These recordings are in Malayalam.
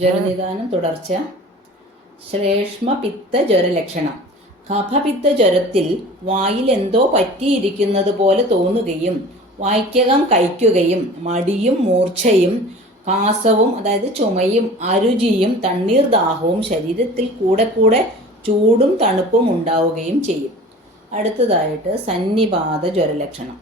ജ്വരനിദാനം തുടർച്ച. ശ്ലേഷ്മപിത്ത ജ്വരലക്ഷണം. കഫപിത്ത ജ്വരത്തിൽ വായിൽ എന്തോ പറ്റിയിരിക്കുന്നത് പോലെ തോന്നുകയും വായ്ക്കകം കയ്ക്കുകയും മടിയും മൂർച്ഛയും കാസവും അതായത് ചുമയും അരുചിയും തണ്ണീർദാഹവും ശരീരത്തിൽ കൂടെ കൂടെ ചൂടും തണുപ്പും ഉണ്ടാവുകയും ചെയ്യും. അടുത്തതായിട്ട് സന്നിപാത ജ്വരലക്ഷണം.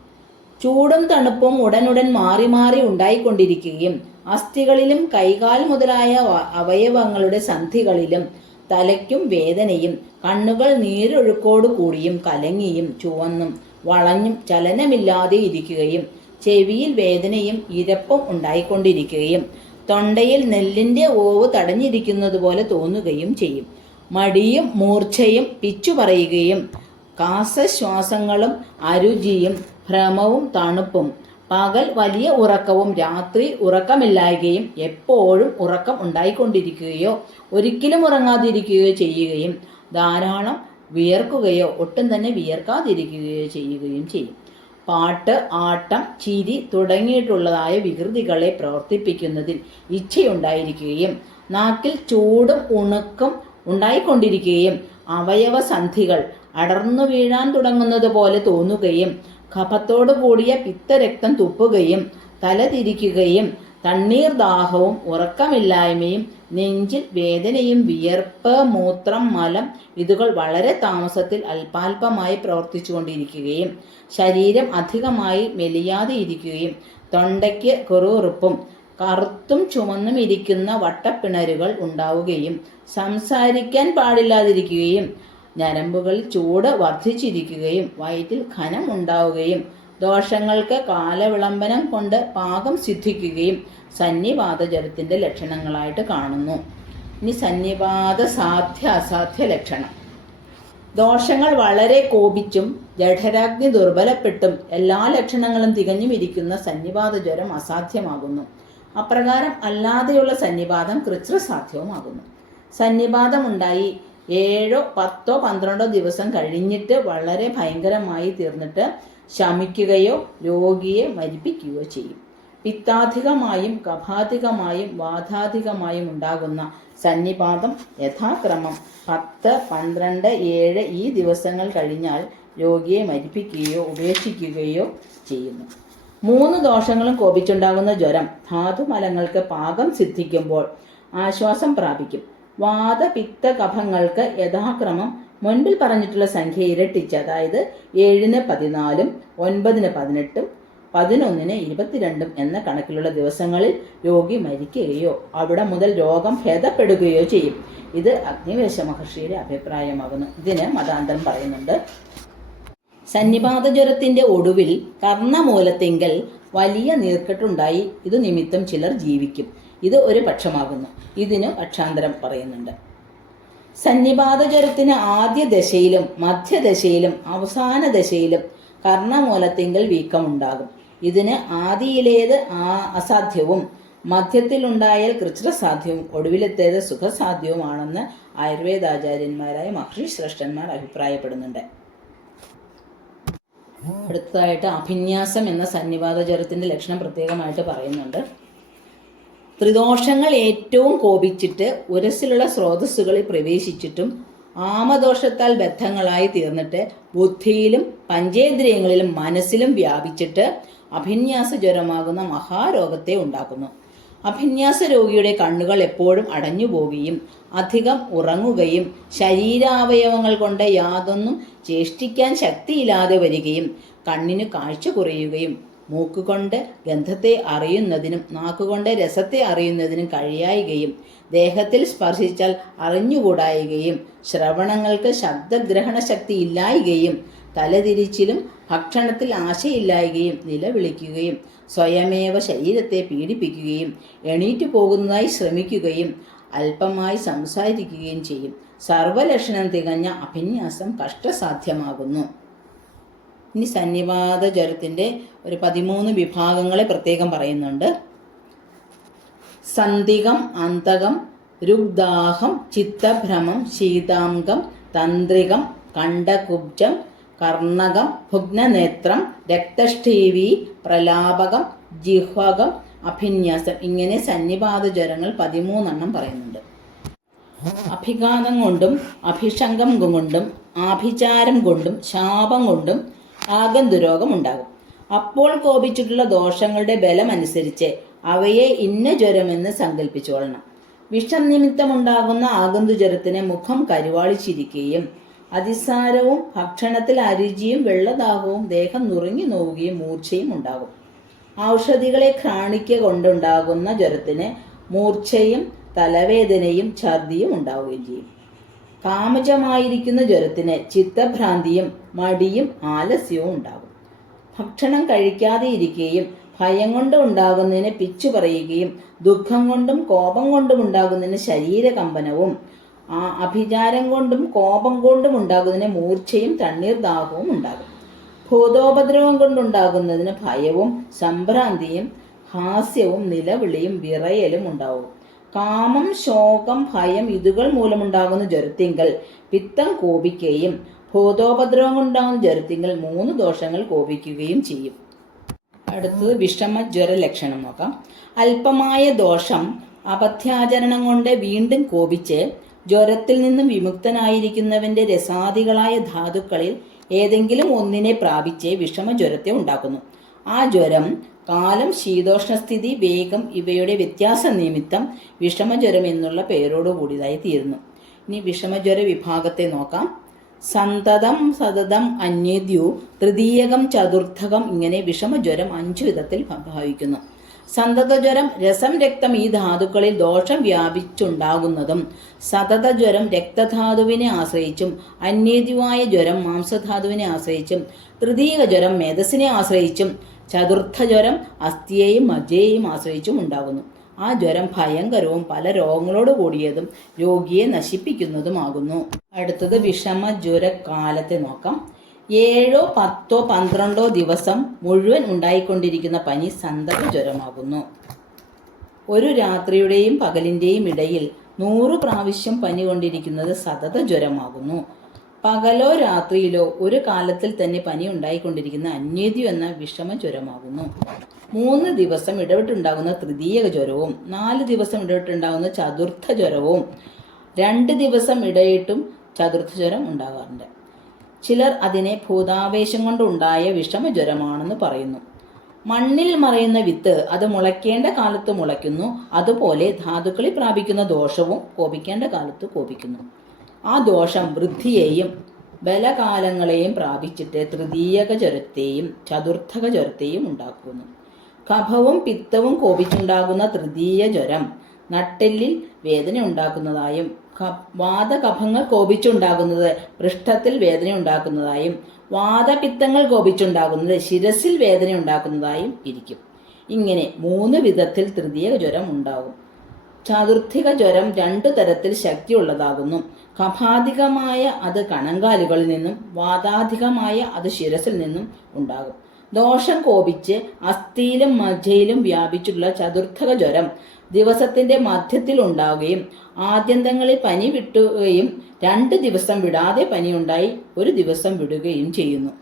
ചൂടും തണുപ്പും ഉടനുടൻ മാറി മാറി ഉണ്ടായിക്കൊണ്ടിരിക്കുകയും അസ്ഥികളിലും കൈകാൽ മുതലായ അവയവങ്ങളുടെ സന്ധികളിലും തലയ്ക്കും വേദനയും കണ്ണുകൾ നീരൊഴുക്കോടു കൂടിയും കലങ്ങിയും ചുവന്നും വളഞ്ഞും ചലനമില്ലാതെ ഇരിക്കുകയും ചെവിയിൽ വേദനയും ഇരപ്പും ഉണ്ടായിക്കൊണ്ടിരിക്കുകയും തൊണ്ടയിൽ നെല്ലിൻ്റെ ഓവ് തടഞ്ഞിരിക്കുന്നത് പോലെ തോന്നുകയും ചെയ്യും. മടിയും മൂർച്ഛയും പിച്ചു പറയുകയും കാസശ്വാസങ്ങളും അരുചിയും ഭ്രമവും തണുപ്പും പകൽ വലിയ ഉറക്കവും രാത്രി ഉറക്കമില്ലായ്കയും എപ്പോഴും ഉറക്കം ഉണ്ടായിക്കൊണ്ടിരിക്കുകയോ ഒരിക്കലും ഉറങ്ങാതിരിക്കുകയോ ചെയ്യുകയും ധാരാളം വിയർക്കുകയോ ഒട്ടും തന്നെ വിയർക്കാതിരിക്കുകയോ ചെയ്യുകയും ചെയ്യും. പാട്ട്, ആട്ടം, ചിരി തുടങ്ങിയിട്ടുള്ളതായ വികൃതികളെ പ്രവർത്തിപ്പിക്കുന്നതിൽ ഇച്ഛയുണ്ടായിരിക്കുകയും നാക്കിൽ ചൂടും ഉണുക്കും ഉണ്ടായിക്കൊണ്ടിരിക്കുകയും അവയവസന്ധികൾ അടർന്നു വീഴാൻ തുടങ്ങുന്നത് പോലെ തോന്നുകയും കഫത്തോടു കൂടിയ പിത്തരക്തം തുപ്പുകയും തലതിരിക്കുകയും തണ്ണീർദാഹവും ഉറക്കമില്ലായ്മയും നെഞ്ചിൽ വേദനയും വിയർപ്പ്, മൂത്രം, മലം ഇതുകൾ വളരെ താമസത്തിൽ അല്പാൽപമായി പ്രവർത്തിച്ചുകൊണ്ടിരിക്കുകയും ശരീരം അധികമായി മെലിയാതെ ഇരിക്കുകയും തൊണ്ടയ്ക്ക് കുറുകുറുപ്പും കറുത്തും ചുമന്നും ഇരിക്കുന്ന വട്ടപ്പിണരുകൾ ഉണ്ടാവുകയും സംസാരിക്കാൻ പാടില്ലാതിരിക്കുകയും ഞരമ്പുകളിൽ ചൂട് വർദ്ധിച്ചിരിക്കുകയും വയറ്റിൽ ഘനം ഉണ്ടാവുകയും ദോഷങ്ങൾക്ക് കാലവിളംബനം കൊണ്ട് പാകം സിദ്ധിക്കുകയും സന്നിപാത ജ്വരത്തിൻ്റെ ലക്ഷണങ്ങളായിട്ട് കാണുന്നു. ഇനി സന്നിപാത സാധ്യ അസാധ്യ ലക്ഷണം. ദോഷങ്ങൾ വളരെ കോപിച്ചും ജഠരാഗ്നി ദുർബലപ്പെട്ടും എല്ലാ ലക്ഷണങ്ങളും തികഞ്ഞും ഇരിക്കുന്ന സന്നിപാത ജ്വരം അസാധ്യമാകുന്നു. അപ്രകാരം അല്ലാതെയുള്ള സന്നിപാതം കൃച്ഛ്രസാധ്യവുമാകുന്നു. സന്നിപാതം ഉണ്ടായി 7, 10, 12 ദിവസം കഴിഞ്ഞിട്ട് വളരെ ഭയങ്കരമായി തീർന്നിട്ട് ശമിക്കുകയോ രോഗിയെ മരിപ്പിക്കുകയോ ചെയ്യും. പിത്താധികമായും കഫാധികമായും വാതാധികമായും ഉണ്ടാകുന്ന സന്നിപാതം യഥാക്രമം 10, 12, 7 ഈ ദിവസങ്ങൾ കഴിഞ്ഞാൽ രോഗിയെ മരിപ്പിക്കുകയോ ഉപേക്ഷിക്കുകയോ ചെയ്യുന്നു. 3 ദോഷങ്ങളും കോപിച്ചുണ്ടാകുന്ന ജ്വരം ധാതുമലങ്ങൾക്ക് പാകം സിദ്ധിക്കുമ്പോൾ ആശ്വാസം പ്രാപിക്കും. വാത, പിത്ത, കഫങ്ങൾക്ക് യഥാക്രമം മുൻപിൽ പറഞ്ഞിട്ടുള്ള സംഖ്യ ഇരട്ടിച്ച്, അതായത് 7-ന് 14, 9-ന് 18, 11-ന് 22 എന്ന കണക്കിലുള്ള ദിവസങ്ങളിൽ രോഗി മരിക്കുകയോ അവിടെ മുതൽ രോഗം ഭേദപ്പെടുകയോ ചെയ്യും. ഇത് അഗ്നിവേശ മഹർഷിയുടെ അഭിപ്രായമാകുന്നു. ഇതിന് മതാന്തരം പറയുന്നുണ്ട്. സന്നിപാത ജ്വരത്തിൻ്റെ ഒടുവിൽ കർണമൂലത്തിങ്കൽ വലിയ നീർക്കെട്ടുണ്ടായി ഇതു നിമിത്തം ചിലർ ജീവിക്കും. ഇത് ഒരു പക്ഷമാകുന്നു. ഇതിന് പക്ഷാന്തരം പറയുന്നുണ്ട്. സന്നിപാത ജ്വരത്തിന് ആദ്യ ദശയിലും മധ്യദശയിലും അവസാന ദശയിലും കർണമൂലത്തിങ്കൽ വീക്കമുണ്ടാകും. ഇതിന് ആദിയിലേത് അസാധ്യവും മധ്യത്തിലുണ്ടായാൽ കൃച്ഛ്രസാധ്യവും ഒടുവിലത്തേത് സുഖസാധ്യവുമാണെന്ന് ആയുർവേദാചാര്യന്മാരായ മഹർഷി ശ്രേഷ്ഠന്മാർ അഭിപ്രായപ്പെടുന്നുണ്ട്. അടുത്തതായിട്ട് അഭിന്യാസം എന്ന സന്നിപാത ജ്വരത്തിൻ്റെ ലക്ഷണം പ്രത്യേകമായിട്ട് പറയുന്നുണ്ട്. ത്രിദോഷങ്ങൾ ഏറ്റവും കോപിച്ചിട്ട് ഉരസിലുള്ള സ്രോതസ്സുകളിൽ പ്രവേശിച്ചിട്ടും ആമദോഷത്താൽ ബദ്ധങ്ങളായി തീർന്നിട്ട് ബുദ്ധിയിലും പഞ്ചേന്ദ്രിയങ്ങളിലും മനസ്സിലും വ്യാപിച്ചിട്ട് അഭിന്യാസ ജ്വരമാകുന്ന മഹാരോഗത്തെ ഉണ്ടാക്കുന്നു. അഭിന്യാസ രോഗിയുടെ കണ്ണുകൾ എപ്പോഴും അടഞ്ഞു പോവുകയും അധികം ഉറങ്ങുകയും ശരീരാവയവങ്ങൾ കൊണ്ട് യാതൊന്നും ചേഷ്ടിക്കാൻ ശക്തിയില്ലാതെ വരികയും കണ്ണിന് കാഴ്ച കുറയുകയും മൂക്കുകൊണ്ട് ഗന്ധത്തെ അറിയുന്നതിനും നാക്കുകൊണ്ട് രസത്തെ അറിയുന്നതിനും കഴിയായികയും ദേഹത്തിൽ സ്പർശിച്ചാൽ അറിഞ്ഞുകൂടായികയും ശ്രവണങ്ങൾക്ക് ശബ്ദഗ്രഹണ ശക്തി ഇല്ലായികയും തലതിരിച്ചിലും ഭക്ഷണത്തിൽ ആശയില്ലായികയും നിലവിളിക്കുകയും സ്വയമേവ ശരീരത്തെ പീഡിപ്പിക്കുകയും എണീറ്റു പോകുന്നതായി ശ്രമിക്കുകയും അല്പമായി സംസാരിക്കുകയും ചെയ്യും. സർവലക്ഷണം തികഞ്ഞ അഭിന്യാസം കഷ്ടസാധ്യമാകുന്നു. ഇനി സന്നിപാത ജ്വരത്തിൻ്റെ ഒരു 13 വിഭാഗങ്ങളെ പ്രത്യേകം പറയുന്നുണ്ട്. സന്ധികം, അന്തകം, രുഗ്ദാഹം, ചിത്തഭ്രമം, ശീതാംഗം, തന്ത്രികം, കണ്ഠകുബ്ജം, കർണകം, ഭുഗ്നനേത്രം, രക്തഷ്ഠീവി, പ്രലാപകം, ജിഹ്വകം, അഭിന്യാസം. ഇങ്ങനെ സന്നിപാത ജ്വരങ്ങൾ 13 പറയുന്നുണ്ട്. അഭിഘാതം കൊണ്ടും അഭിഷംഗം കൊണ്ടും ആഭിചാരം കൊണ്ടും ശാപം കൊണ്ടും ആഗന്തുരോഗം ഉണ്ടാകും. അപ്പോൾ കോപിച്ചിട്ടുള്ള ദോഷങ്ങളുടെ ബലമനുസരിച്ച് അവയെ ഇന്ന ജ്വരമെന്ന് സങ്കല്പിച്ചോളണം. വിഷം നിമിത്തമുണ്ടാകുന്ന ആഗന്തുജ്വരത്തിന് മുഖം കരുവാളിച്ചിരിക്കുകയും അതിസാരവും ഭക്ഷണത്തിൽ അരുചിയും വെള്ളദാഹവും ദേഹം നുറുങ്ങി നോവുകയും മൂർച്ചയും ഉണ്ടാകും. ഔഷധികളെ ഘ്രാണിക്ക കൊണ്ടുണ്ടാകുന്ന ജ്വരത്തിന് മൂർച്ചയും തലവേദനയും ഛർദിയും ഉണ്ടാവുകയും ചെയ്യും. കാമജമായിരിക്കുന്ന ജ്വരത്തിന് ചിത്തഭ്രാന്തിയും മടിയും ആലസ്യവും ഉണ്ടാകും. ഭക്ഷണം കഴിക്കാതെ ഇരിക്കുകയും ഭയം കൊണ്ട് ഉണ്ടാകുന്നതിന് പിച്ചു പറയുകയും ദുഃഖം കൊണ്ടും കോപം കൊണ്ടും ഉണ്ടാകുന്നതിന് ശരീരകമ്പനവും അഭിചാരം കൊണ്ടും കോപം കൊണ്ടും ഉണ്ടാകുന്നതിന് മൂർച്ചയും തണ്ണീർദാഹവും ഉണ്ടാകും. ഭൂതോപദ്രവം കൊണ്ടുണ്ടാകുന്നതിന് ഭയവും സംഭ്രാന്തിയും ഹാസ്യവും നിലവിളിയും വിറയലും ഉണ്ടാവും. കാമം ശോകം ഭയം ഇതുകൾ മൂലമുണ്ടാകുന്ന ജ്വരത്തിങ്കൽ പിത്തം കോപിക്കുകയും ഭൂതോപദ്രവം കൊണ്ടുണ്ടാകുന്ന ജ്വരത്തിങ്കൽ 3 ദോഷങ്ങൾ കോപിക്കുകയും ചെയ്യും. അടുത്തത് വിഷമജ്വര ലക്ഷണം നോക്കാം. അല്പമായ ദോഷം അപഥ്യാചരണം കൊണ്ട് വീണ്ടും കോപിച്ച് ജ്വരത്തിൽ നിന്നും വിമുക്തനായിരിക്കുന്നവന്റെ രസാദികളായ ധാതുക്കളിൽ ഏതെങ്കിലും ഒന്നിനെ പ്രാപിച്ച് വിഷമജ്വരത്തെ ഉണ്ടാക്കുന്നു. ആ ജ്വരം കാലം, ശീതോഷ്ണസ്ഥിതി, വേഗം ഇവയുടെ വ്യത്യാസ നിമിത്തം വിഷമജ്വരം എന്നുള്ള പേരോടുകൂടിയതായി തീരുന്നു. ഇനി വിഷമജ്വര വിഭാഗത്തെ നോക്കാം. സന്തതം, സതതം, അന്യദ്യു, തൃതീയകം, ചതുർത്ഥകം ഇങ്ങനെ വിഷമജ്വരം 5 വിധത്തിൽ ഭാവിക്കുന്നു. സന്തതജ്വരം രസം, രക്തം ഈ ധാതുക്കളിൽ ദോഷം വ്യാപിച്ചുണ്ടാകുന്നതും, സതതജ്വരം രക്തധാതുവിനെ ആശ്രയിച്ചും, അന്യേദ്യുവായ ജ്വരം മാംസധാതുവിനെ ആശ്രയിച്ചും, തൃതീയ ജ്വരം മേധസ്സിനെ ആശ്രയിച്ചും, ചതുർത്ഥജ്വരം അസ്ഥിയെയും മജ്ജയെയും ആശ്രയിച്ചും ഉണ്ടാകുന്നു. ആ ജ്വരം ഭയങ്കരവും പല രോഗങ്ങളോട് കൂടിയതും രോഗിയെ നശിപ്പിക്കുന്നതുമാകുന്നു. അടുത്തത് വിഷമജ്വര കാലത്തെ നോക്കാം. 7, 10, 12 ദിവസം മുഴുവൻ ഉണ്ടായിക്കൊണ്ടിരിക്കുന്ന പനി സന്തതജ്വരമാകുന്നു. ഒരു രാത്രിയുടെയും പകലിൻ്റെയും ഇടയിൽ 100 പ്രാവശ്യം പനി കൊണ്ടിരിക്കുന്നത് സതതജ്വരമാകുന്നു. പകലോ രാത്രിയിലോ ഒരു കാലത്തിൽ തന്നെ പനി ഉണ്ടായിക്കൊണ്ടിരിക്കുന്ന അന്വേദ്യം എന്ന വിഷമജ്വരമാകുന്നു. 3 ദിവസം ഇടവിട്ടുണ്ടാകുന്ന തൃതീയ ജ്വരവും 4 ദിവസം ഇടവിട്ടുണ്ടാകുന്ന ചതുർത്ഥ ജ്വരവും 2 ദിവസം ഇടയിട്ടും ചതുർത്ഥ ജ്വരം ഉണ്ടാകാറുണ്ട്. ചിലർ അതിനെ ഭൂതാവേശം കൊണ്ടുണ്ടായ വിഷമജ്വരമാണെന്ന് പറയുന്നു. മണ്ണിൽ മറയുന്ന വിത്ത് അത് മുളയ്ക്കേണ്ട കാലത്ത് മുളയ്ക്കുന്നു. അതുപോലെ ധാതുക്കളിൽ പ്രാപിക്കുന്ന ദോഷവും കോപിക്കേണ്ട കാലത്ത് കോപിക്കുന്നു. ആ ദോഷം വൃദ്ധിയെയും ബലകാലങ്ങളെയും പ്രാപിച്ചിട്ട് തൃതീയക ജ്വരത്തെയും ചതുർത്ഥക ജ്വരത്തെയും ഉണ്ടാക്കുന്നു. കഫവും പിത്തവും കോപിച്ചുണ്ടാകുന്ന തൃതീയ ജ്വരം നട്ടെല്ലിൽ വേദന ഉണ്ടാക്കുന്നതായും, വാതകഫങ്ങൾ കോപിച്ചുണ്ടാകുന്നത് പൃഷ്ഠത്തിൽ വേദന ഉണ്ടാക്കുന്നതായും, വാതപിത്തങ്ങൾ കോപിച്ചുണ്ടാകുന്നത് ശിരസിൽ വേദന ഉണ്ടാക്കുന്നതായും ഇരിക്കും. ഇങ്ങനെ 3 വിധത്തിൽ തൃതീയ ജ്വരം ഉണ്ടാകും. ചതുർത്ഥിക ജ്വരം 2 തരത്തിൽ ശക്തിയുള്ളതാകുന്നു. കഫാധികമായ അത് കണങ്കാലുകളിൽ നിന്നും, വാതാധികമായ അത് ശിരസിൽ നിന്നും ഉണ്ടാകും. ദോഷം കോപിച്ച് അസ്ഥിയിലും മജ്ജയിലും വ്യാപിച്ചിട്ടുള്ള ചതുർത്ഥക ജ്വരം ദിവസത്തിന്റെ മധ്യത്തിൽ ഉണ്ടാവുകയും ആദ്യന്തങ്ങളിൽ പനി വിട്ടുകയും 2 ദിവസം വിടാതെ പനിയുണ്ടായി 1 ദിവസം വിടുകയും ചെയ്യുന്നു.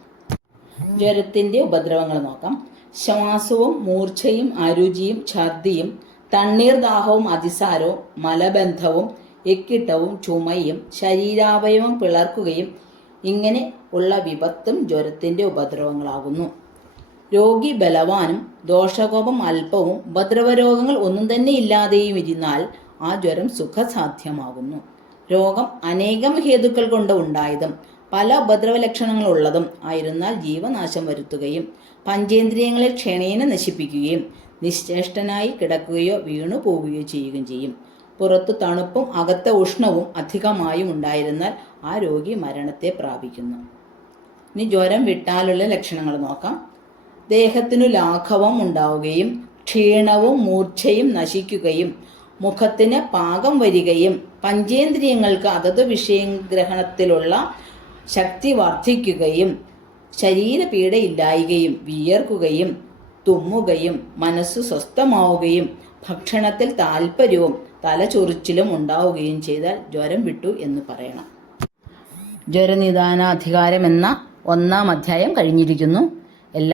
ജ്വരത്തിന്റെ ഉപദ്രവങ്ങൾ നോക്കാം. ശ്വാസവും മൂർച്ഛയും അരുചിയും ഛർദിയും തണ്ണീർദാഹവും അതിസാരവും മലബന്ധവും എക്കിട്ടവും ചുമയും ശരീരാവയവം പിളർക്കുകയും ഇങ്ങനെ ഉള്ള വിപത്തും ജ്വരത്തിന്റെ ഉപദ്രവങ്ങളാകുന്നു. രോഗി ബലവാനും ദോഷകോപം അല്പവും ഉപദ്രവരോഗങ്ങൾ ഒന്നും തന്നെ ഇല്ലാതെയും ഇരുന്നാൽ ആ ജ്വരം സുഖസാധ്യമാകുന്നു. രോഗം അനേകം ഹേതുക്കൾ കൊണ്ട് ഉണ്ടായതും പല ഉപദ്രവ ലക്ഷണങ്ങളുള്ളതും ആയിരുന്നാൽ ജീവനാശം വരുത്തുകയും പഞ്ചേന്ദ്രിയങ്ങളെ ക്ഷണേന നശിപ്പിക്കുകയും നിശ്ചേഷ്ടനായി കിടക്കുകയോ വീണു പോവുകയോ ചെയ്യുകയും ചെയ്യും. പുറത്തു തണുപ്പും അകത്തെ ഉഷ്ണവും അധികമായും ഉണ്ടായിരുന്നാൽ ആ രോഗി മരണത്തെ പ്രാപിക്കുന്നു. ഇനി ജ്വരം വിട്ടാലുള്ള ലക്ഷണങ്ങൾ നോക്കാം. ദേഹത്തിനു ലാഘവം ഉണ്ടാവുകയും ക്ഷീണവും മൂർച്ഛയും നശിക്കുകയും മുഖത്തിന് പാകം വരികയും പഞ്ചേന്ദ്രിയങ്ങൾക്ക് അതത് വിഷയഗ്രഹണത്തിലുള്ള ശക്തി വർദ്ധിക്കുകയും ശരീരപീഡയില്ലായ്കയും വിയർക്കുകയും തുമ്മുകയും മനസ്സ് സ്വസ്ഥമാവുകയും ഭക്ഷണത്തിൽ താല്പര്യവും തലചൊറിച്ചിലും ഉണ്ടാവുകയും ചെയ്താൽ ജ്വരം വിട്ടു എന്ന് പറയണം. ജ്വരനിദാനാധികാരം എന്ന 1-ാം അധ്യായം കഴിഞ്ഞിരിക്കുന്നു.